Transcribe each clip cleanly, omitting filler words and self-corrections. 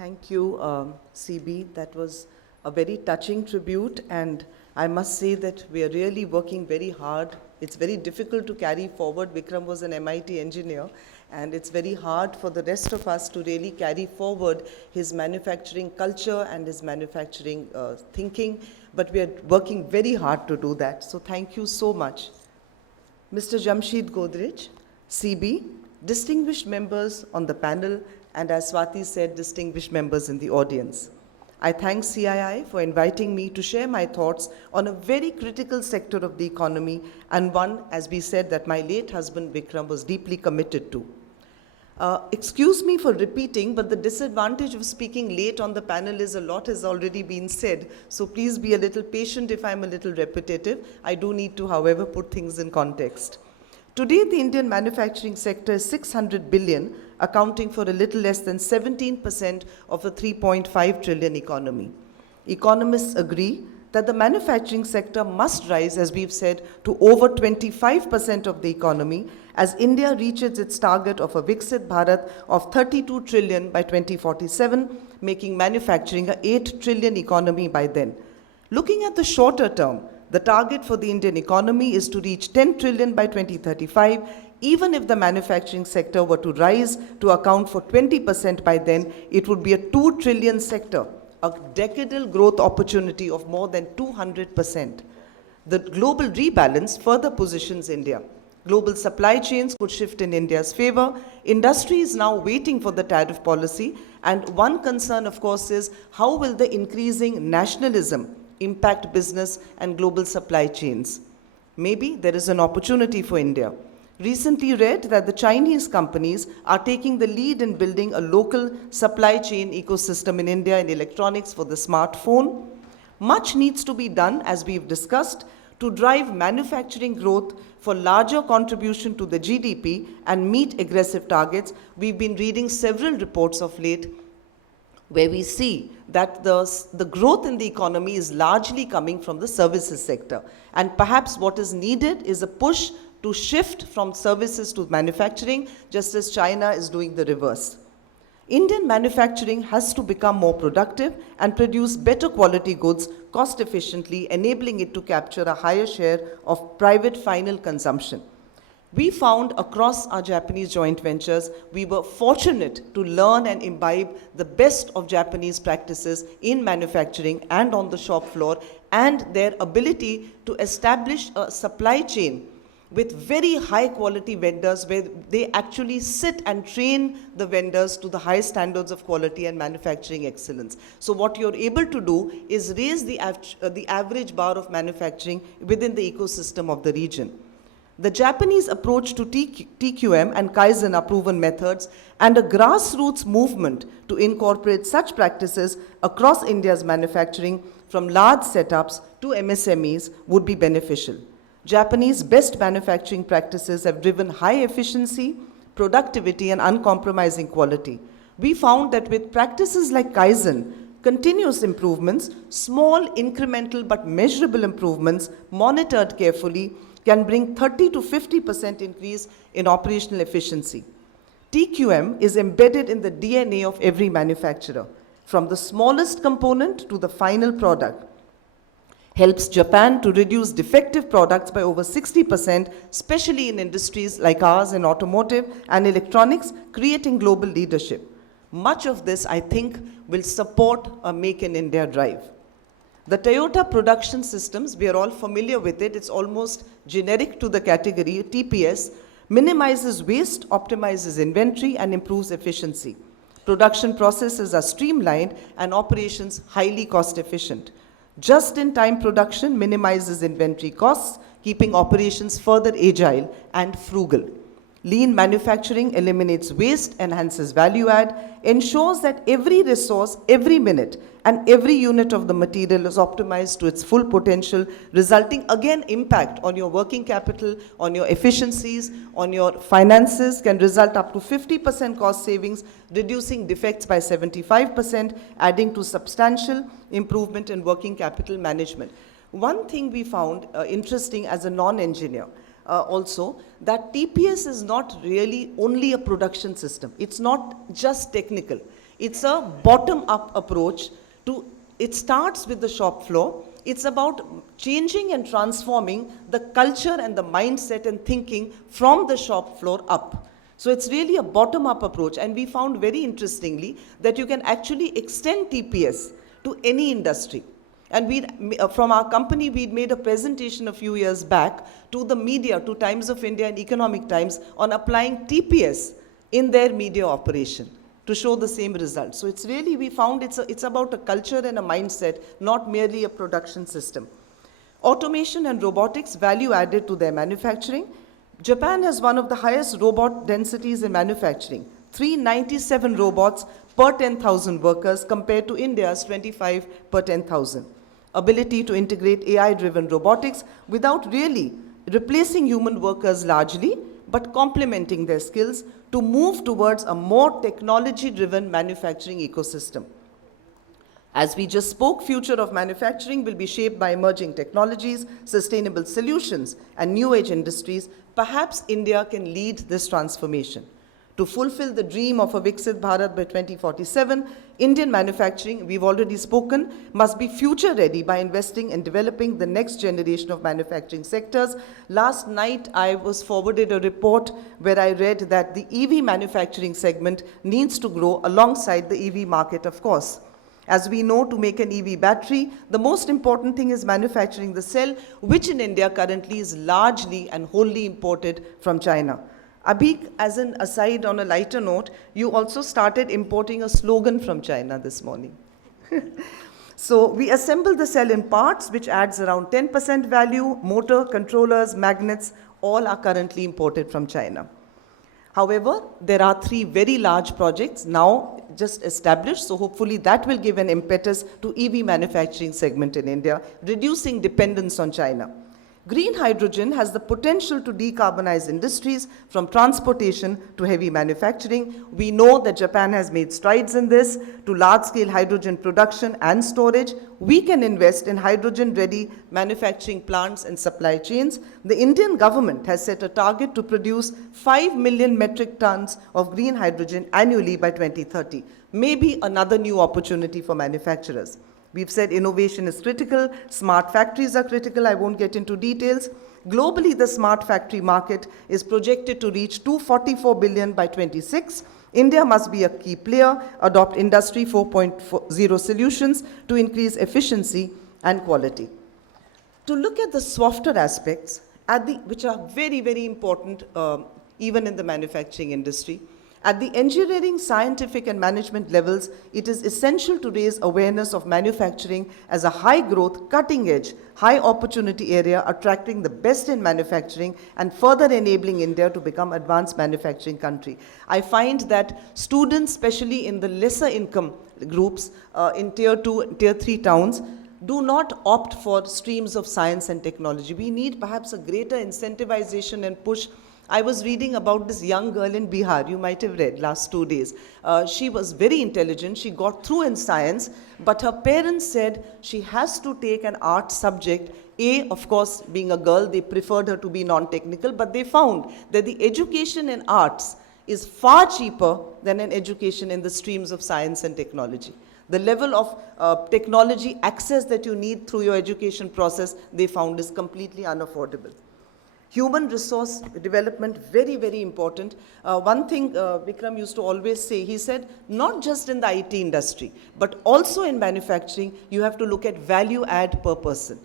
Thank you, CB. That was a very touching tribute, and I must say that we are really working very hard. It's very difficult to carry forward. Vikram was an MIT engineer, and it's very hard for the rest of us to really carry forward his manufacturing culture and his manufacturing thinking, but we are working very hard to do that. So thank you so much. Mr. Jamshed Godrej, CB, distinguished members on the panel, and as Swati said, distinguished members in the audience. I thank CII for inviting me to share my thoughts on a very critical sector of the economy, and one, as we said, that my late husband Vikram was deeply committed to. Excuse me for repeating, but the disadvantage of speaking late on the panel is a lot has already been said, so please be a little patient if I'm a little repetitive. I do need to, however, put things in context. Today, the Indian manufacturing sector is 600 billion, accounting for a little less than 17% of the 3.5 trillion economy. Economists agree that the manufacturing sector must rise, as we've said, to over 25% of the economy as India reaches its target of a Viksit Bharat of 32 trillion by 2047, making manufacturing an 8 trillion economy by then. Looking at the shorter term, the target for the Indian economy is to reach 10 trillion by 2035. Even if the manufacturing sector were to rise to account for 20% by then, it would be a 2 trillion sector, a decadal growth opportunity of more than 200%. The global rebalance further positions India. Global supply chains could shift in India's favor. Industry is now waiting for the tariff policy. And one concern, of course, is how will the increasing nationalism impact business and global supply chains? Maybe there is an opportunity for India. Recently read that the Chinese companies are taking the lead in building a local supply chain ecosystem in India in electronics for the smartphone. Much needs to be done, as we've discussed, to drive manufacturing growth for larger contribution to the GDP and meet aggressive targets. We've been reading several reports of late where we see that the growth in the economy is largely coming from the services sector. And perhaps what is needed is a push to shift from services to manufacturing, just as China is doing the reverse. Indian manufacturing has to become more productive and produce better quality goods cost efficiently, enabling it to capture a higher share of private final consumption. We found across our Japanese joint ventures, we were fortunate to learn and imbibe the best of Japanese practices in manufacturing and on the shop floor, and their ability to establish a supply chain with very high quality vendors where they actually sit and train the vendors to the high standards of quality and manufacturing excellence. So what you're able to do is raise the average bar of manufacturing within the ecosystem of the region. The Japanese approach to TQM and Kaizen are proven methods, and a grassroots movement to incorporate such practices across India's manufacturing from large setups to MSMEs would be beneficial. Japanese best manufacturing practices have driven high efficiency, productivity, and uncompromising quality. We found that with practices like Kaizen, continuous improvements, small incremental but measurable improvements monitored carefully can bring 30 to 50% increase in operational efficiency. TQM is embedded in the DNA of every manufacturer, from the smallest component to the final product. Helps Japan to reduce defective products by over 60%, especially in industries like ours in automotive and electronics, creating global leadership. Much of this, I think, will support a Make in India drive. The Toyota production systems, we are all familiar with it, it's almost generic to the category, TPS, minimizes waste, optimizes inventory, and improves efficiency. Production processes are streamlined and operations highly cost efficient. Just-in-time production minimizes inventory costs, keeping operations further agile and frugal. Lean manufacturing eliminates waste, enhances value add, ensures that every resource, every minute, and every unit of the material is optimized to its full potential, resulting again impact on your working capital, on your efficiencies, on your finances, can result up to 50% cost savings, reducing defects by 75%, adding to substantial improvement in working capital management. One thing we found interesting as a non-engineer, also, that TPS is not really only a production system. It's not just technical. It's a bottom-up approach to, it starts with the shop floor. It's about changing and transforming the culture and the mindset and thinking from the shop floor up. So it's really a bottom-up approach, and we found very interestingly that you can actually extend TPS to any industry. And from our company, we made a presentation a few years back to the media, to Times of India and Economic Times, on applying TPS in their media operation to show the same results. So it's really, we found it's about a culture and a mindset, not merely a production system. Automation and robotics, value added to their manufacturing. Japan has one of the highest robot densities in manufacturing, 397 robots per 10,000 workers compared to India's 25 per 10,000. Ability to integrate AI-driven robotics without really replacing human workers largely, but complementing their skills to move towards a more technology-driven manufacturing ecosystem. As we just spoke, future of manufacturing will be shaped by emerging technologies, sustainable solutions, and new age industries. Perhaps India can lead this transformation. To fulfill the dream of a Viksit Bharat by 2047, Indian manufacturing, we've already spoken, must be future ready by investing in developing the next generation of manufacturing sectors. Last night, I was forwarded a report where I read that the EV manufacturing segment needs to grow alongside the EV market, of course. As we know, to make an EV battery, the most important thing is manufacturing the cell, which in India currently is largely and wholly imported from China. Abhi, as an aside on a lighter note, you also started importing a slogan from China this morning. So we assemble the cell in parts, which adds around 10% value. Motor, controllers, magnets, all are currently imported from China. However, there are 3 very large projects now just established, so hopefully that will give an impetus to EV manufacturing segment in India, reducing dependence on China. Green hydrogen has the potential to decarbonize industries from transportation to heavy manufacturing. We know that Japan has made strides in this to large-scale hydrogen production and storage. We can invest in hydrogen-ready manufacturing plants and supply chains. The Indian government has set a target to produce 5 million metric tons of green hydrogen annually by 2030. Maybe another new opportunity for manufacturers. We've said innovation is critical, smart factories are critical, I won't get into details. Globally, the smart factory market is projected to reach 244 billion by 26. India must be a key player, adopt Industry 4.0 solutions to increase efficiency and quality. To look at the softer aspects, which are very, very important even in the manufacturing industry, at the engineering, scientific, and management levels, it is essential to raise awareness of manufacturing as a high-growth, cutting-edge, high-opportunity area, attracting the best in manufacturing and further enabling India to become an advanced manufacturing country. I find that students, especially in the lesser income groups in Tier 2, Tier 3 towns, do not opt for streams of science and technology. We need perhaps a greater incentivization and push. I was reading about this young girl in Bihar, you might have read last 2 days. She was very intelligent, she got through in science, but her parents said she has to take an art subject. Of course, being a girl, they preferred her to be non-technical, but they found that the education in arts is far cheaper than an education in the streams of science and technology. The level of technology access that you need through your education process, they found is completely unaffordable. Human resource development, very, very important. One thing Vikram used to always say, he said, not just in the IT industry, but also in manufacturing, you have to look at value add per person.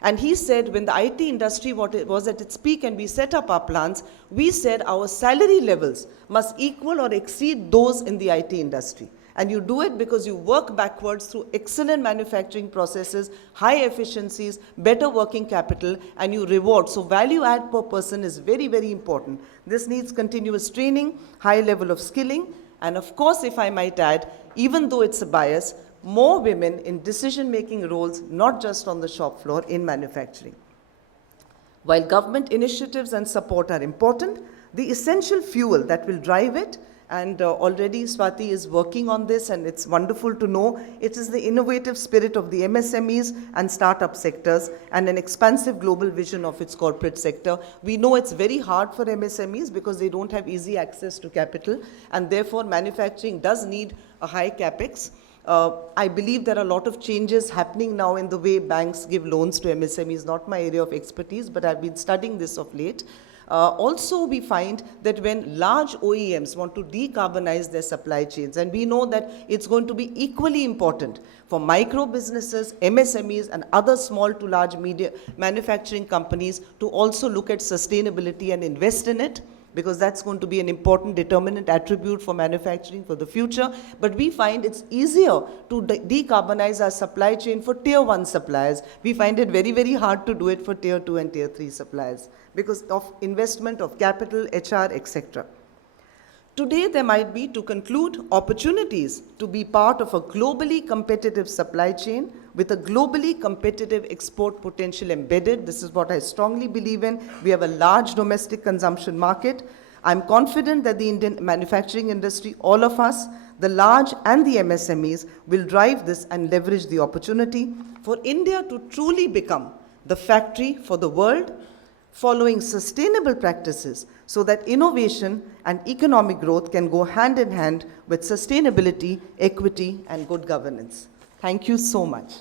And he said, when the IT industry was at its peak and we set up our plants, we said our salary levels must equal or exceed those in the IT industry. And you do it because you work backwards through excellent manufacturing processes, high efficiencies, better working capital, and you reward. So value add per person is very, very important. This needs continuous training, high level of skilling, and of course, if I might add, even though it's a bias, more women in decision-making roles, not just on the shop floor in manufacturing. While government initiatives and support are important, the essential fuel that will drive it, and already Swati is working on this, and it's wonderful to know, it is the innovative spirit of the MSMEs and startup sectors and an expansive global vision of its corporate sector. We know it's very hard for MSMEs because they don't have easy access to capital, and therefore manufacturing does need a high capex. I believe there are a lot of changes happening now in the way banks give loans to MSMEs, not my area of expertise, but I've been studying this of late. Also, we find that when large OEMs want to decarbonize their supply chains, and we know that it's going to be equally important for micro businesses, MSMEs, and other small to large media manufacturing companies to also look at sustainability and invest in it, because that's going to be an important determinant attribute for manufacturing for the future. But we find it's easier to decarbonize our supply chain for tier 1 suppliers. We find it very, very hard to do it for tier 2 and tier 3 suppliers because of investment of capital, HR, etc. Today, there might be, to conclude, opportunities to be part of a globally competitive supply chain with a globally competitive export potential embedded. This is what I strongly believe in. We have a large domestic consumption market. I'm confident that the Indian manufacturing industry, all of us, the large and the MSMEs, will drive this and leverage the opportunity for India to truly become the factory for the world, following sustainable practices so that innovation and economic growth can go hand in hand with sustainability, equity, and good governance. Thank you so much.